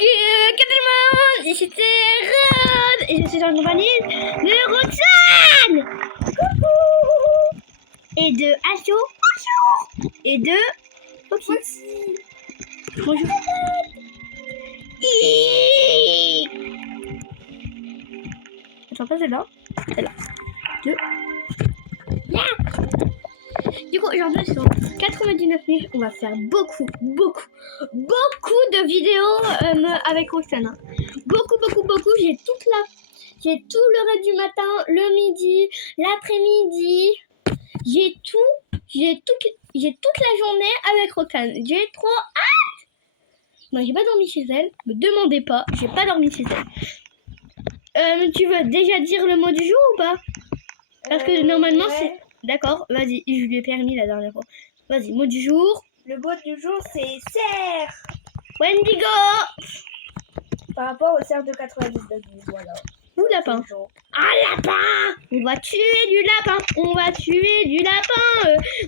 Tout le monde, ici c'est Rod et je suis en compagnie de Roxane. Coucou. Et de Asio. Bonjour. Et de Foxy. Bonjour. Attends, pas celle-là. Celle-là. Deux. Là. Du coup, aujourd'hui, sur 99 000, on va faire beaucoup de vidéos avec Roxane. Beaucoup. J'ai tout le reste du matin, le midi, l'après-midi. J'ai toute la journée avec Roxane. J'ai trop hâte. Moi, j'ai pas dormi chez elle. Me demandez pas, j'ai pas dormi chez elle. Tu veux déjà dire le mot du jour ou pas? Parce que normalement, ouais. c'est... D'accord, vas-y, je lui ai permis la dernière fois. Vas-y, mot du jour. Le mot du jour, c'est cerf. Wendigo. Par rapport au cerf de 99 000, voilà. Ou lapin. Ah, lapin. On va tuer du lapin.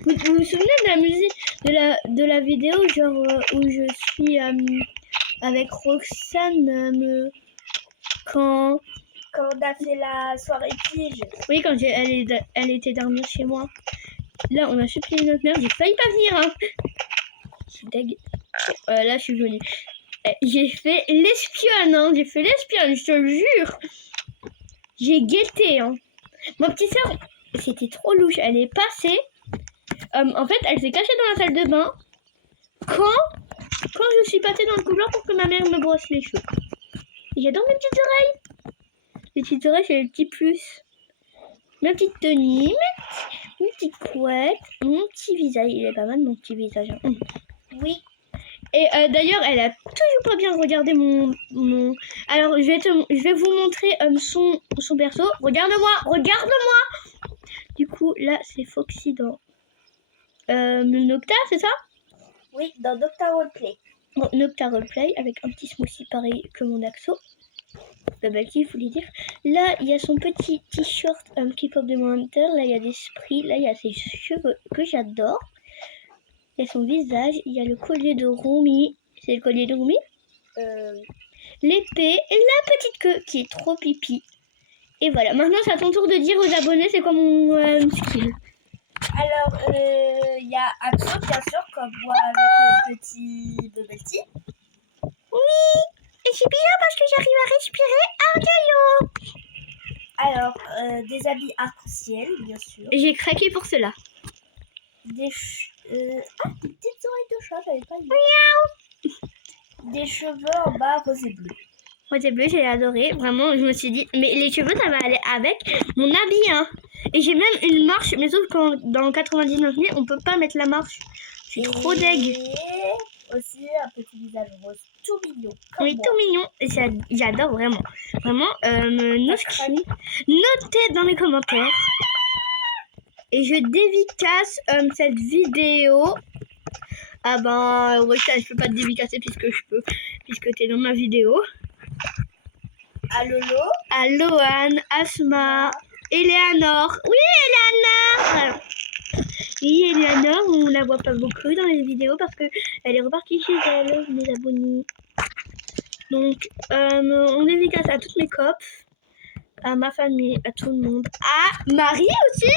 Vous vous souvenez de la musique, de la vidéo, genre, où je suis avec Roxane, quand on a fait la soirée pige. Oui, quand elle était dormir chez moi. Là, on a supplié notre mère. J'ai failli pas venir, hein. Je suis deg. Là, je suis venue. J'ai fait l'espionne, hein. Je te le jure. J'ai guetté, hein. Ma petite sœur, c'était trop louche. Elle est passée. En fait, elle s'est cachée dans la salle de bain. Quand je suis passée dans le couloir pour que ma mère me brosse les cheveux. Et j'adore mes petites oreilles. Les petites oreilles, c'est le petit plus. Ma petite tenue, une petite couette, mon petit visage. Il est pas mal, mon petit visage. Hein. Oui. Et d'ailleurs, elle a toujours pas bien regardé mon... Alors, je vais vous montrer son perso. Regarde-moi. Du coup, là, c'est Foxy dans Nocta, c'est ça? Oui, dans Doctor Roleplay. Bon, Nocta Roleplay, avec un petit smoothie pareil que mon Axo. Qui voulait dire. Là, il y a son petit t-shirt K-pop de Monster. Là, il y a des sprites. Là, il y a ses cheveux que j'adore. Il y a son visage. Il y a le collier de Rumi. C'est le collier de Rumi? L'épée et la petite queue qui est trop pipi. Et voilà. Maintenant, c'est à ton tour de dire aux abonnés c'est quoi mon skill. Alors, il y a Axo, bien sûr, comme moi avec le petit Bubble Tea. Oui. Et c'est bien parce que j'arrive à respirer un galop. Alors, des habits arc-en-ciel, bien sûr. Et j'ai craqué pour cela. Des petites oreilles de chat, j'avais pas vu. Des cheveux en bas rose et bleu. Rose et bleu, j'ai adoré. Vraiment, je me suis dit, mais les cheveux, ça va aller avec mon habit, hein. Et j'ai même une marche, mais sauf qu'en dans 99 000, on peut pas mettre la marche. Je suis trop deg. Et aussi un petit visage rose tout mignon. Oui, tout mignon. Et j'adore vraiment. Vraiment, notez dans les commentaires. Et je dédicace cette vidéo. Ah ben, Roxane, je peux pas te dédicacer puisque t'es dans ma vidéo. À Lolo. À Lohan, Asma, Eleanor. Oui, Eleanor, on la voit pas beaucoup dans les vidéos parce que elle est repartie chez elle, mes abonnés. Donc, on dédicace à toutes mes copes, à ma famille, à tout le monde. À Marie aussi,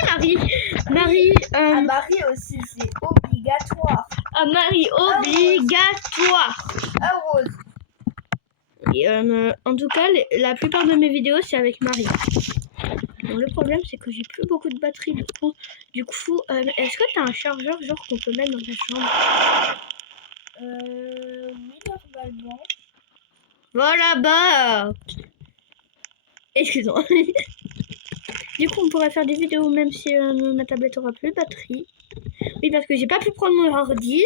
Marie. À Marie aussi, c'est obligatoire. À Marie, obligatoire. À Rose. Et en tout cas, la plupart de mes vidéos, c'est avec Marie. Bon, le problème, c'est que j'ai plus beaucoup de batterie. Du coup, est-ce que tu as un chargeur genre qu'on peut mettre dans ta chambre? Oui, normalement. Voilà, bah. Excuse-moi. Du coup, on pourrait faire des vidéos même si ma tablette aura plus de batterie. Oui, parce que j'ai pas pu prendre mon ordi.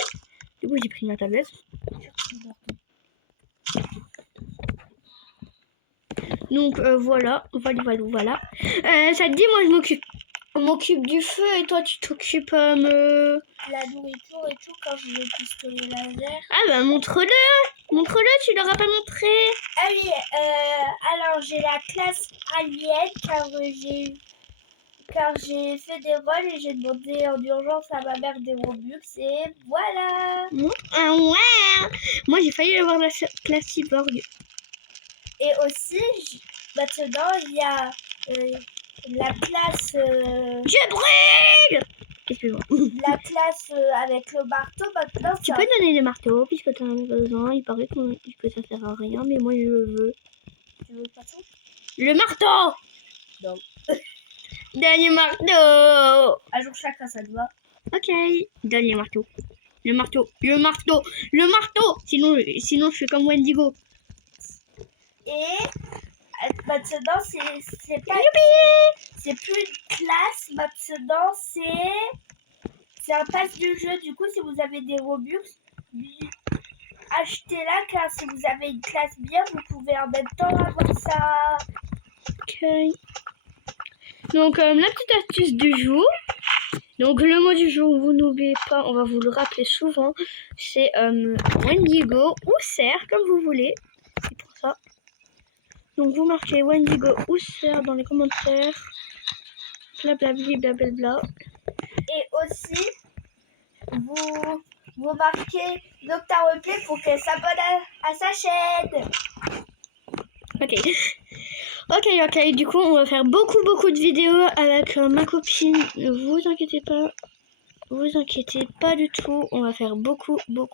Du coup, j'ai pris ma tablette. Donc voilà. Ça te dit, moi je m'occupe du feu et toi tu t'occupes la nourriture et tout quand je vais pistolet laser. Ah bah montre-le, tu l'auras pas montré. Ah oui, alors j'ai la classe alien car car j'ai fait des vols et j'ai demandé en urgence à ma mère des Robux et voilà. Ah ouais. Moi, j'ai failli avoir la classe cyborg. Et aussi, maintenant, il y a la classe... Je brûle. Excuse-moi. la classe avec le marteau, maintenant, Tu peux donner le marteau puisque tu en as besoin. Il paraît que ça sert à rien, mais moi je le veux. Tu veux pas ça? Le marteau. Non. Donne le marteau. Un jour chacun, ça te va. Ok. Donne le marteau. Le marteau. Le marteau. Le marteau. Sinon je fais comme Wendigo. Et maintenant, c'est pas... C'est plus une classe, maintenant, c'est un pass de jeu. Du coup, si vous avez des Robux, achetez-la, car si vous avez une classe bien, vous pouvez en même temps avoir ça. Ok. Donc la petite astuce du jour. Donc le mot du jour, vous n'oubliez pas, on va vous le rappeler souvent, c'est Wendigo ou Serre, comme vous voulez. C'est pour ça. Donc vous marquez Wendigo ou Serre dans les commentaires. Blablabli, blablabla. Et aussi, vous marquez Nocta Replay pour qu'elle s'abonne à sa chaîne. Ok. Ok. Du coup, on va faire beaucoup de vidéos avec ma copine. Ne vous inquiétez pas. Vous inquiétez pas du tout. On va faire beaucoup de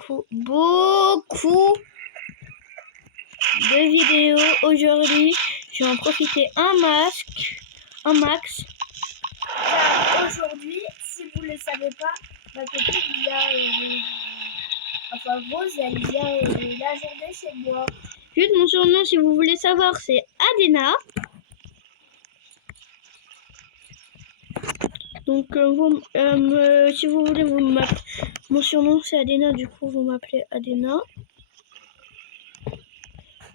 vidéos aujourd'hui. Je vais en profiter un max. Car aujourd'hui, si vous ne le savez pas, ma copine vient, enfin Rose, elle vient la journée chez moi. Juste mon surnom, si vous voulez savoir, c'est Adena. Donc si vous voulez, vous m'appelez. Mon surnom c'est Adena, du coup vous m'appelez Adena.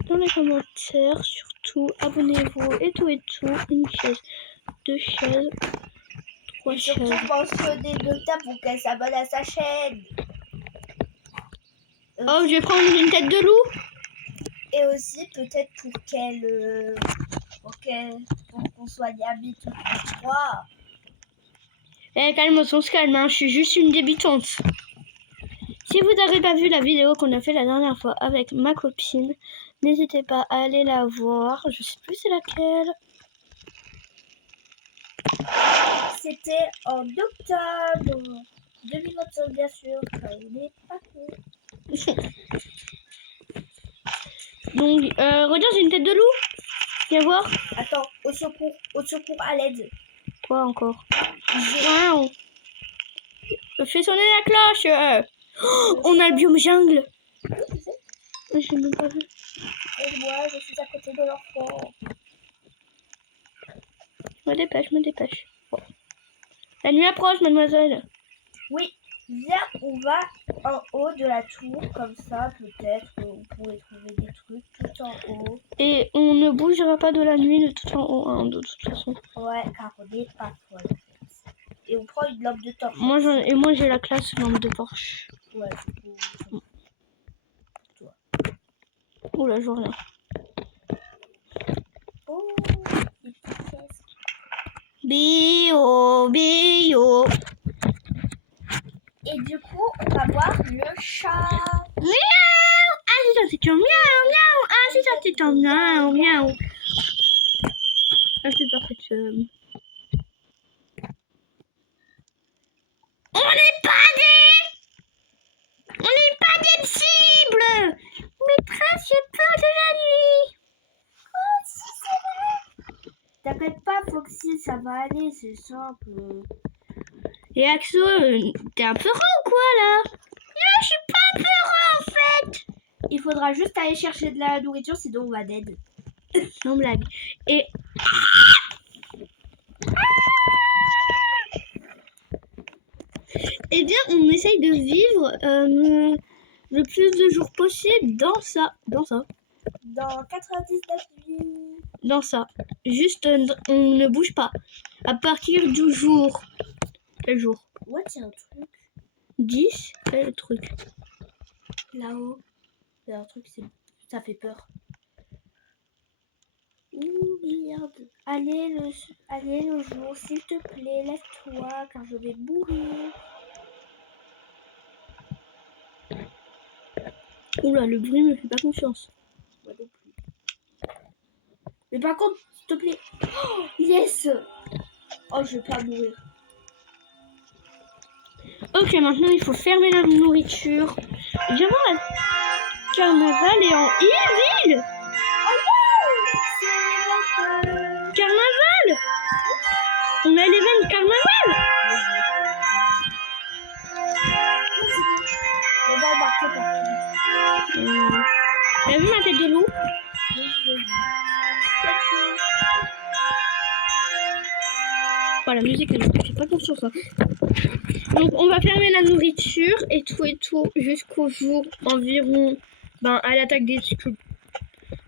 Dans les commentaires, surtout, abonnez-vous et tout. Une chaise, 2 chaises, 3 Et chaises. surtout mentionnez Nocta pour qu'elle s'abonne à sa chaîne. Oh, je vais prendre une tête de loup. Et aussi peut-être pour qu'on soit amis tous les trois. Eh, calme, on se calme, hein. Je suis juste une débutante. Si vous n'avez pas vu la vidéo qu'on a fait la dernière fois avec ma copine, n'hésitez pas à aller la voir. Je sais plus c'est laquelle. C'était en octobre 2025, bien sûr, car il n'est pas cool. Donc, regarde, j'ai une tête de loup. Viens voir. Attends, au secours, à l'aide. Quoi encore? Wow. Fais sonner la cloche. Oh, on a le biome jungle. Je l'ai même pas vu. Et moi, je suis à côté de l'enfant. Me dépêche. Bon. La nuit approche, mademoiselle. Oui, viens, on va en haut de la tour, comme ça, peut-être on pourrait trouver des trucs tout en haut. Et on ne bougera pas de la nuit de tout en haut, hein, de toute façon. Ouais, car on n'est pas folle, en fait. Et on prend une lampe de torche. Moi j'ai la classe lampe de torche. Ouais, du coup, toi. Oula, je vois rien. Oh, des petites pièces. Bio. Et du coup, on va voir le chat. Miaou. Ah, c'est ça, c'est ton miaou. Ah, c'est ça, c'est ton miaou. Ah, c'est parfait. On n'est pas des cibles. Maîtresse, j'ai peur de la nuit. Oh, si, c'est vrai. T'inquiète pas, Foxy, ça va aller, c'est simple. Et Axo, t'es un peureux ou quoi là? Non, je suis pas peureux en fait. Il faudra juste aller chercher de la nourriture, sinon on va dead. Non blague. Et eh bien, on essaye de vivre le plus de jours possible dans ça. Dans 99 nuits. Dans ça. Juste, on ne bouge pas. À partir du jour. Quel jour? Ouais, c'est un truc. 10. Quel truc? Là-haut. Il y a un truc, ça fait peur. Ouh, merde. Allez le jour, s'il te plaît, lève-toi, car je vais mourir. Oula, le bruit me fait pas confiance. Moi non plus. Mais par contre, s'il te plaît. Oh, yes. Oh, je vais pas mourir. Ok, maintenant il faut fermer la nourriture. Viens voir, le carnaval est en Irville. Oh non, c'est l'événement. Carnaval. On a l'événement carnaval. On va embarquer partout. T'as vu ma tête de loup? Oh, la musique, elle me fait pas confiance. Hein. Donc, on va fermer la nourriture et tout jusqu'au jour environ, à l'attaque des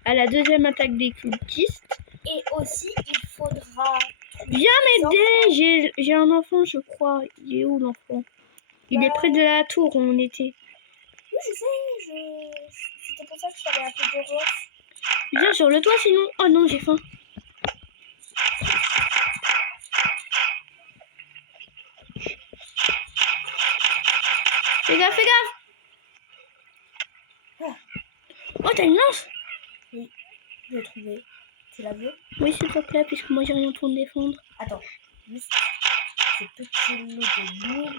à la deuxième attaque des cultistes. Et aussi, il faudra... Viens m'aider, j'ai un enfant, je crois. Il est où l'enfant? Il est près de la tour où on était. Oui, je sais, c'était pour ça que je t'avais appelé de Ross. Viens sur le toit sinon. Oh non, j'ai faim. Fais gaffe, fais gaffe. Oh, t'as une lance? Oui, je l'ai trouvé. Tu l'as vu? Oui, s'il te plaît, puisque moi j'ai rien pour me défendre. Attends, juste ce petit lot de boum.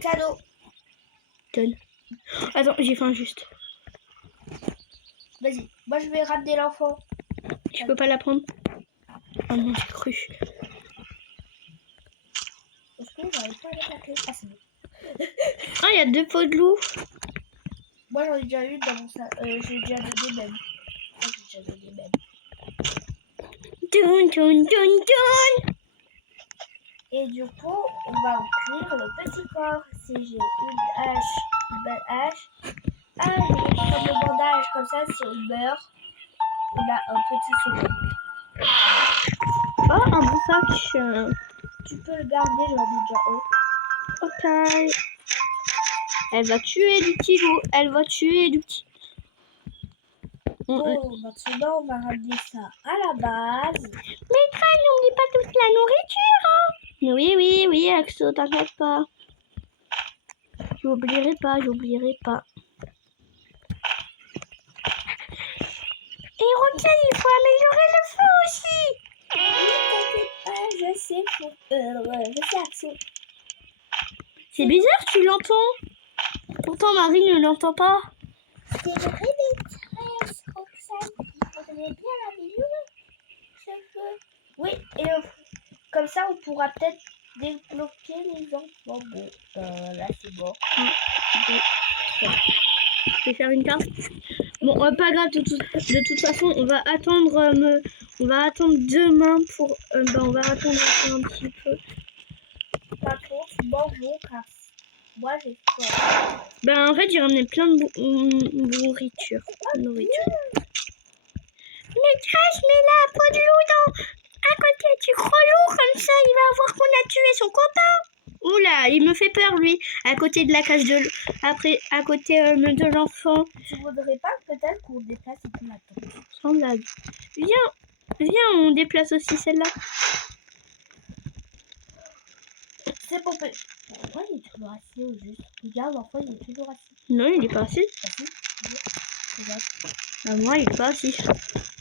Cadeau. Donne. Attends, j'ai faim juste. Vas-y, moi je vais ramener l'enfant. Tu peux pas la prendre? Oh non, j'ai cru. Est-ce que j'arrive pas à l'attaquer? Ah, c'est bon. Ah, il y a 2 pots de loup. Moi j'en ai déjà une dans mon sac. J'ai déjà donné même. Moi j'ai déjà donné même. Dun, dun, dun, dun. Et du coup, on va ouvrir le petit corps. Si j'ai une hache, une belle hache. Allez, comme le bandage, comme ça, si on meurt, on a un petit secret. Oh, un bon sac. Tu peux le garder, j'en ai déjà un. Ok. Elle va tuer du petit loup. Elle va tuer du petit. Bon, maintenant, on va ramener ça à la base. Maîtresse, n'oublie pas toute la nourriture, hein. Oui, oui, oui, Axo, t'inquiète pas. J'oublierai pas, j'oublierai pas. Et Roxane, il faut améliorer le feu aussi. Je sais, Axo. C'est bizarre, tu l'entends. Pourtant, Marie ne l'entend pas. C'est vrai, maîtresse, Roxane. Il faudrait bien l'améliorer. Oui, et comme ça, on pourra peut-être débloquer les enfants. Bon, là, c'est bon. 1, 2, 3. Je vais faire une carte. Bon, pas grave, de toute façon, on va attendre, on va attendre demain pour... on va attendre encore un petit peu. Par contre, bonjour, car moi, j'ai quoi? En fait, j'ai ramené plein de nourriture. Maîtresse, mets la peau de loup à côté du gros loup, comme ça, il va voir qu'on a tué son copain. Oula, il me fait peur, lui, à côté de la cage de loup. Après, à côté de l'enfant. Tu voudrais pas peut-être qu'on déplace un peu la tente? Sans blague. Viens, on déplace aussi celle-là. C'est pour... Pourquoi il est toujours assis au juste? Regarde, l'enfant, il est toujours assis. Non, il est pas assis. Assis? Regarde. Moi, il est pas assis.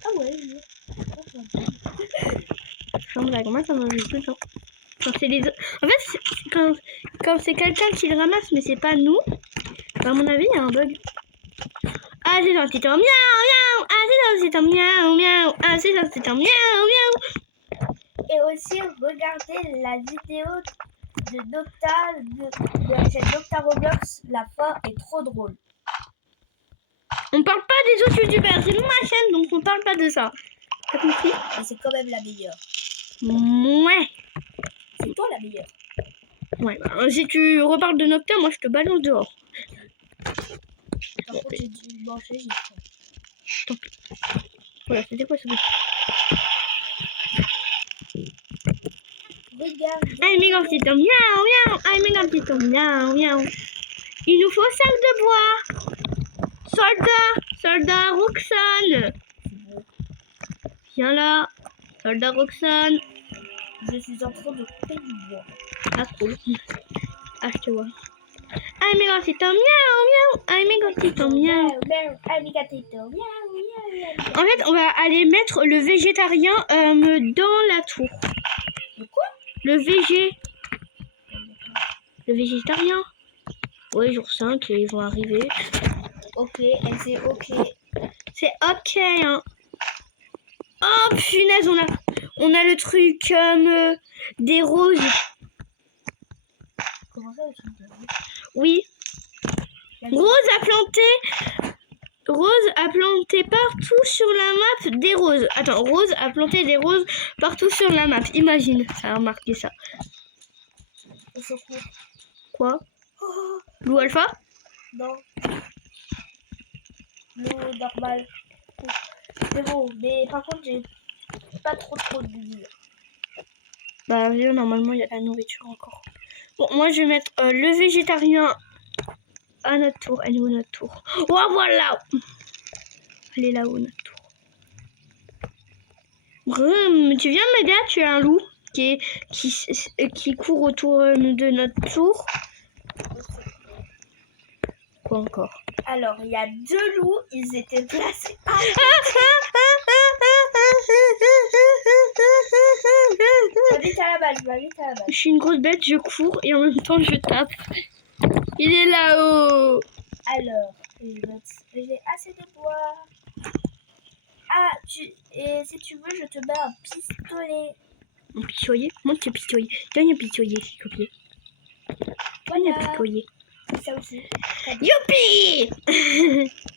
Ah ouais, oui. Sans blague, moi, ça m'arrive tout le temps. Quand c'est les... En fait, quand c'est quelqu'un qui le ramasse, mais c'est pas nous, à mon avis, il y a un bug. Ah, c'est un petit miaou, miaou. Ah, c'est un miaou, miaou. Ah, c'est un miaou, miaou. Et aussi, regardez la vidéo de Nocta, de la chaîne Nocta Roblox. La fin est trop drôle. On parle pas des autres youtubeurs, c'est ma chaîne, donc on parle pas de ça. T'as compris? Mais c'est quand même la meilleure. Ouais. C'est toi la meilleure. Ouais, si tu reparles de Nocta, moi je te balance dehors. Par contre, j'ai dû manger, j'ai faim. Tant pis. Voilà, c'était quoi ce bruit? Regarde. Ah, mais quand c'est un miaou, miaou. Ah, mais quand c'est un miaou, miaou. Il nous faut 5 de bois. Soldat Roxane. Viens là. Soldat Roxane. Je suis en train de couper du bois. Ah, cool. Ah, je te vois. Ay, mi gatito, miaou, miaou. Ay, mi gatito, miaou. En fait, on va aller mettre le végétarien dans la tour. Le quoi? Le végétarien. Oui, jour 5, et ils vont arriver. Ok, et c'est ok. C'est ok, hein. Oh, punaise, on a le truc des roses. Comment ça, le truc de rose? Oui. D'accord. Rose a planté partout sur la map des roses. Attends, Rose a planté des roses partout sur la map. Imagine, ça a remarqué ça. Au secours. Quoi? Oh, Loup alpha? non. L'eau normale. C'est bon, mais par contre, j'ai pas trop de vie. Bah, viens, normalement, il y a de la nourriture encore. Bon, moi, je vais mettre le végétarien à notre tour. Elle est où notre tour? Oh, voilà! Elle est là-haut, notre tour. Tu viens m'aider à tuer un loup qui court autour de notre tour. Quoi encore? Alors, il y a 2 loups, ils étaient placés. Va vite à la balle, va vite à la balle. Je suis une grosse bête, je cours et en même temps je tape. Il est là-haut. Alors, j'ai assez de bois. Ah, et si tu veux, je te mets un pistolet. Un pistolet? Monte ce pistolet. Donne un pistolet, s'il te plaît. Donne un pistolet. C'est ça aussi. Youpi!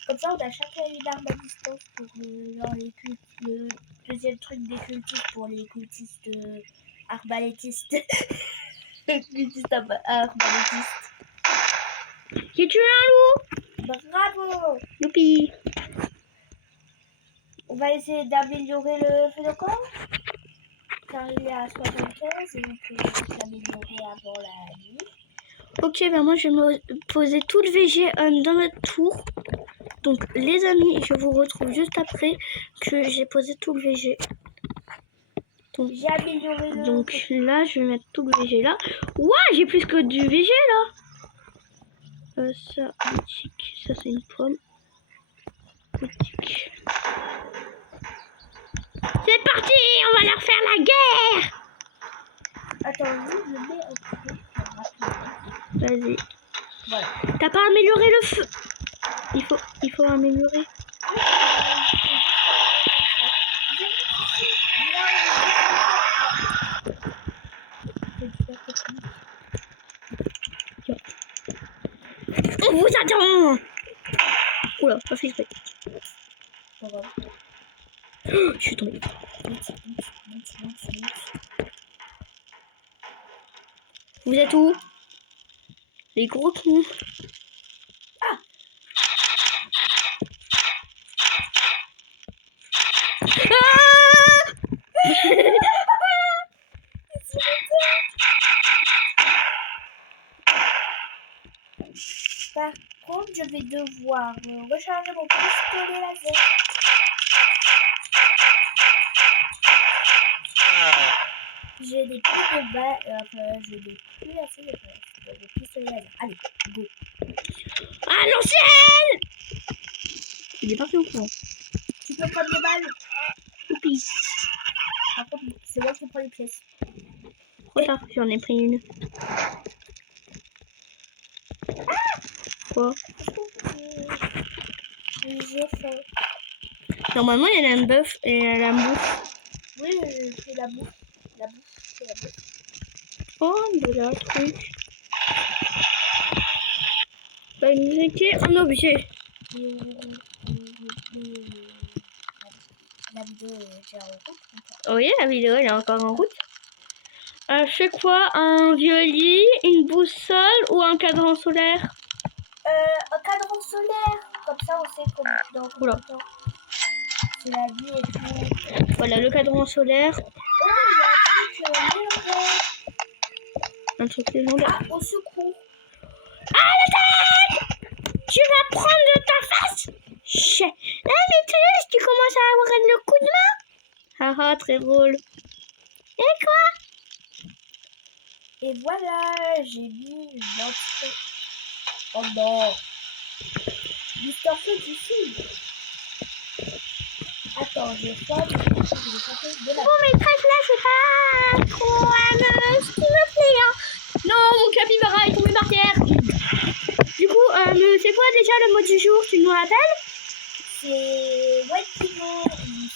Comme ça, on a chacun une arme à distance pour genre le deuxième truc des cultistes pour les cultistes arbalétistes. Cultistes arbalétistes. J'ai tué un loup. Bravo! Youpi! On va essayer d'améliorer le feu de camp. Car il est à 75 et on peut l'améliorer avant la nuit. Ok, ben moi je vais me poser tout le VG dans notre tour. Donc les amis, je vous retrouve juste après que j'ai posé tout le VG. J'ai amélioré le... Donc là, je vais mettre tout le VG là. Ouah, j'ai plus que du VG là. Ça, boutique. Ça, c'est une pomme. Boutique. C'est parti, on va leur faire la guerre. Attends, je mets un truc rapidement. Vas-y. Voilà. T'as pas amélioré le feu? Il faut améliorer. On vous attend. Oula, pas fait exprès. Je suis tombée. Vous êtes où? Les gros cons. Ah. Par contre, je vais devoir recharger mon pistolet laser. J'ai des plus de balles, enfin, j'ai des plus assez de balles. Le pistolet laser. Allez, go. À l'ancienne! Il est parti au courant. Tu peux prendre des balles. Youpi. Par contre, c'est moi qui prends les pièces. Trop tard, j'en ai pris une. Quoi? J'ai fait. Normalement, il y a un bœuf et la bouffe. Oui, j'ai fait la bouffe. La bouffe, c'est la bouffe. Oh, de la truc. Fabriquer un objet. La vidéo est déjà en route. Oui, la vidéo, elle est encore en route. Fais quoi? Un violet, une boussole ou un cadran solaire? Un cadran solaire. Comme ça, on sait comment dans combien de temps. C'est la vie et tout. Voilà, le cadran solaire. Oh, il y a un truc légendaire. Un truc légendaire. Ah, au secours. Ah, l'attaque! Tu vas prendre ta face! Chais. Ah, mais tu commences à avoir le coup de main? haha, très drôle. Et voilà, j'ai mis une entrée. Oh non. Mister Fox ici. Attends, je forme. Je vais chanter de la... Bon, mais bref, là, c'est pas trop s'il me plaît, hein. Non, mon capybara est tombé par terre. Du coup, c'est quoi déjà le mot du jour? Tu nous rappelles? C'est Wendigo,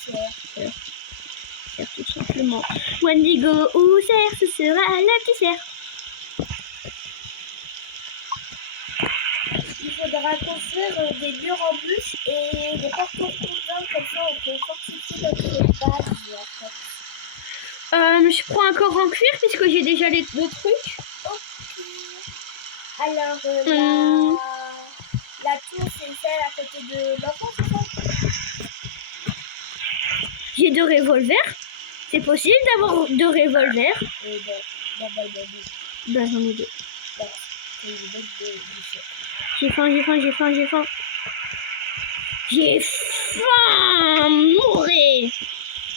cerf. Cerf, tout simplement. Wendigo ou cerf, ce sera le petit cerf. Il faudra construire des murs en bûche et des portes couvertes, comme ça on peut fortifier notre base. En fait. Je prends un corps en cuir puisque j'ai déjà le truc. Ok. Alors la tour c'est celle à côté de l'enfant, c'est ça? J'ai 2 revolvers. C'est possible d'avoir 2 revolvers? Ben, j'en ai 2. J'ai faim. J'ai faim. Mourir.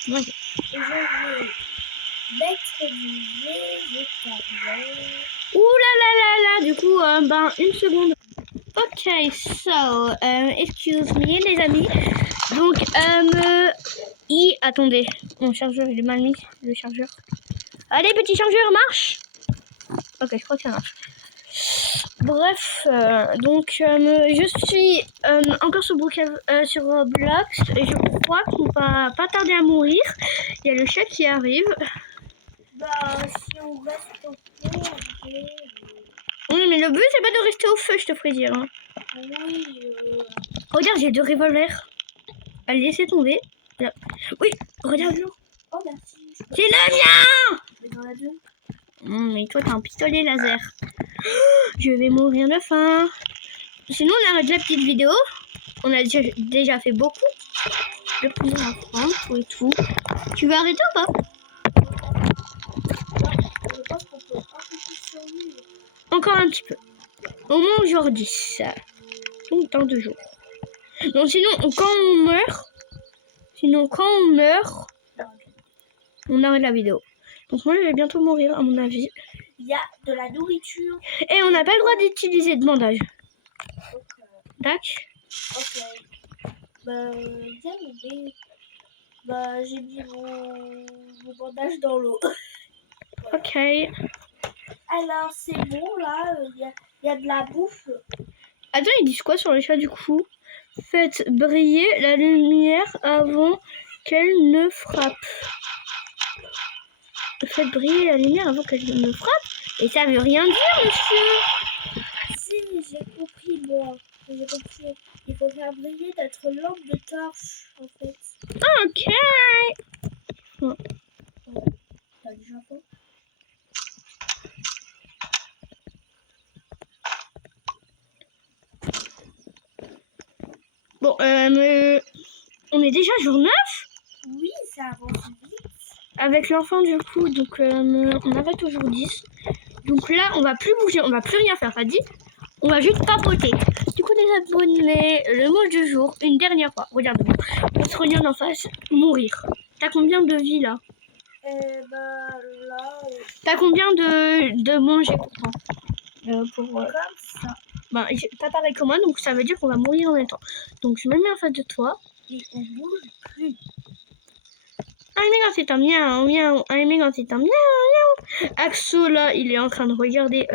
Ouais. Je vais mettre du végétarien. Ouh là. Du coup, ben, une seconde. Ok, so, excuse me, les amis. Donc, attendez. Mon chargeur, il est mal mis, le chargeur. Allez, petit chargeur, marche. Ok, je crois que ça marche. Bref, donc, je suis encore sur Roblox et je crois qu'on va pas tarder à mourir. Il y a le chat qui arrive. Bah, si on reste au feu, Oui, mais le but, c'est pas de rester au feu, je te ferai dire. Hein. oui. Regarde, j'ai 2 revolvers. Allez, laissez tomber. Là. Oui, regarde. Oh, merci. C'est le mien! Mais dans la deux. Mais toi, t'as un pistolet laser. Je vais mourir de faim. Sinon, on arrête la petite vidéo. On a déjà fait beaucoup. Le premier à prendre, tout et tout. Tu veux arrêter ou pas? Je pense qu'on peut un peu plus survivre. Encore un petit peu. Au moins aujourd'hui. Ça. Donc, dans 2 jours. Donc, sinon, quand on meurt, on arrête la vidéo. Donc, moi, je vais bientôt mourir, à mon avis. Il y a de la nourriture. Et on n'a pas le droit d'utiliser de bandage. Tac. Ok. Bah, bien aimé. Bah, j'ai mis mon bandage dans l'eau. Ok. Alors, c'est bon, là. Il y a de la bouffe. Attends, ils disent quoi sur le chat du coup? Faites briller la lumière avant qu'elle ne frappe. Faites briller la lumière avant qu'elle ne frappe? Et ça veut rien dire, monsieur. Si, j'ai compris, moi. J'ai compris. Il faut faire briller notre lampe de torche, en fait. Ok. T'as déjà fait? Bon, on est déjà jour 9 Oui, ça avance vite. avec l'enfant du coup, donc on arrête au jour 10. Donc là, on va plus bouger, on va plus rien faire, ça dit. On va juste papoter. Du coup, les abonnés, le mot du jour, une dernière fois. Regarde-moi, on se regarde en face, mourir. T'as combien de vie là? Bah, là... T'as combien de manger pourtant Comme ça. Ben, t'as pareil que moi, donc ça veut dire qu'on va mourir en même temps. Donc je me mets en face de toi. Et on bouge plus. Ah mais non, c'est un mien, miaou. Ah mais non, c'est un mien. Axo là, il est en train de regarder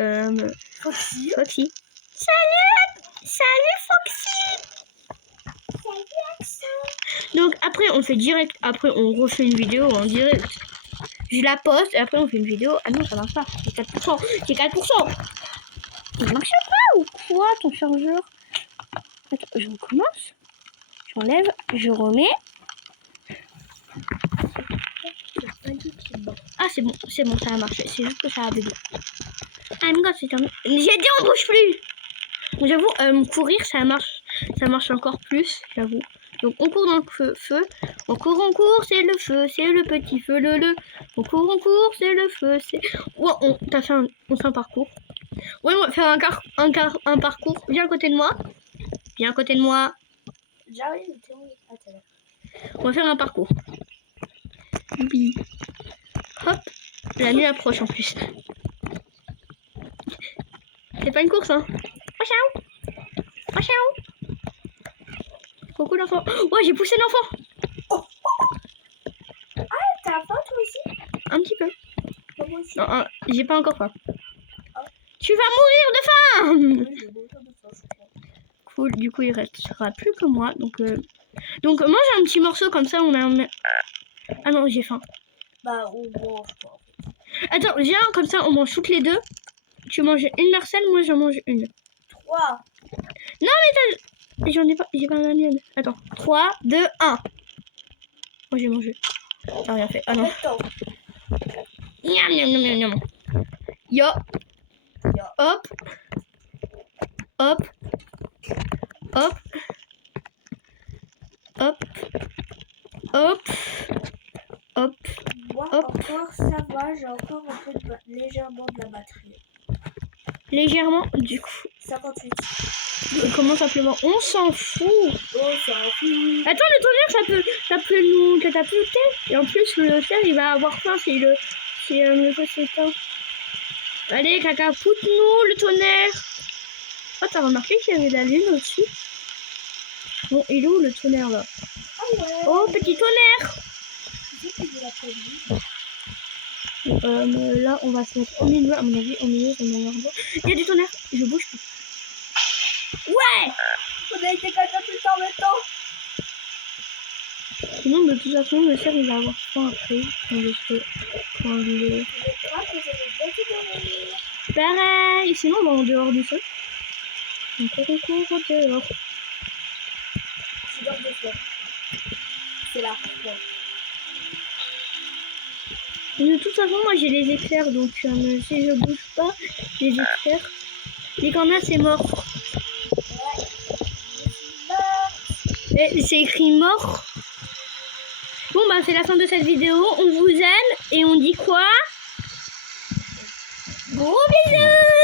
Foxy. Foxy. Salut Foxy. Salut, Axel. Donc après on fait direct, après on refait une vidéo en direct. Je la poste et après on fait une vidéo. Ah non, ça marche pas. C'est 4%. C'est 4%. Ça marche pas ou quoi ton chargeur? Attends, je recommence. J'enlève, je remets. Ah c'est bon, ça a marché. C'est juste que ça a bugué. Ah mais c'est un... J'ai dit on bouge plus. J'avoue, courir ça marche encore plus, j'avoue. Donc on court dans le feu. On court, c'est le feu, c'est le petit feu, le. On court, c'est le feu, c'est... Ouais, on fait un parcours. Ouais, on va faire un parcours. Viens à côté de moi. J'arrive, t'es où? Ah, t'es là. On va faire un parcours. Oui. Hop. La nuit approche en plus. C'est pas une course, hein. Oh, ciao. Oh, ciao. Coucou l'enfant. Oh, j'ai poussé l'enfant. T'as faim toi aussi? Un petit peu. Moi aussi. Non, j'ai pas encore faim. Ah. Tu vas mourir de faim. Oui, j'ai beaucoup de faim, je crois. Cool, du coup il restera plus que moi. Donc mange un petit morceau comme ça, on a un... Ah non, j'ai faim. Bah, on mange pas. Attends, viens, comme ça on mange toutes les deux. Tu manges une Marcel, moi je mange une. 3. J'en ai pas, j'ai pas la mienne. Attends, 3, 2, 1. Moi j'ai mangé. T'as rien fait. Ah non. Attends. Miam, miam, miam, miam, miam. Yo. Yo. Hop. Hop. Hop. Hop. Hop. Hop. Moi, Hop. encore, ça va. J'ai encore un peu légèrement de la batterie. Légèrement, du coup. 58. Comment ça peut voir? On s'en fout. Oh, ça fout. Attends, le tonnerre, ça peut nous catapulter. Et en plus, le fer, il va avoir faim si le feu s'éteint. Allez, cacapoute-nous, le tonnerre. Oh, t'as remarqué qu'il y avait la lune au-dessus? Bon, il est où le tonnerre, là? Ah ouais. Oh, petit tonnerre. Tu sais que de la produit. Là, on va se mettre au milieu, à mon avis, au milieu, c'est le meilleur endroit. Il y a du tonnerre. Je bouge plus. Ouais! On a été catapultés en même temps. Sinon, de toute façon, le fer, il va avoir faim après. Quand le... Je crois que je vais bien donner. Pareil. Sinon, on va en dehors du sol. On court dehors. Je suis dans deux fois. C'est là. Ouais. De toute façon, moi, j'ai les éclairs. Donc, si je bouge pas, les éclairs. Dès qu'on a, c'est mort. Et c'est écrit mort. Bon, bah, c'est la fin de cette vidéo. On vous aime et on dit quoi? Gros bisous!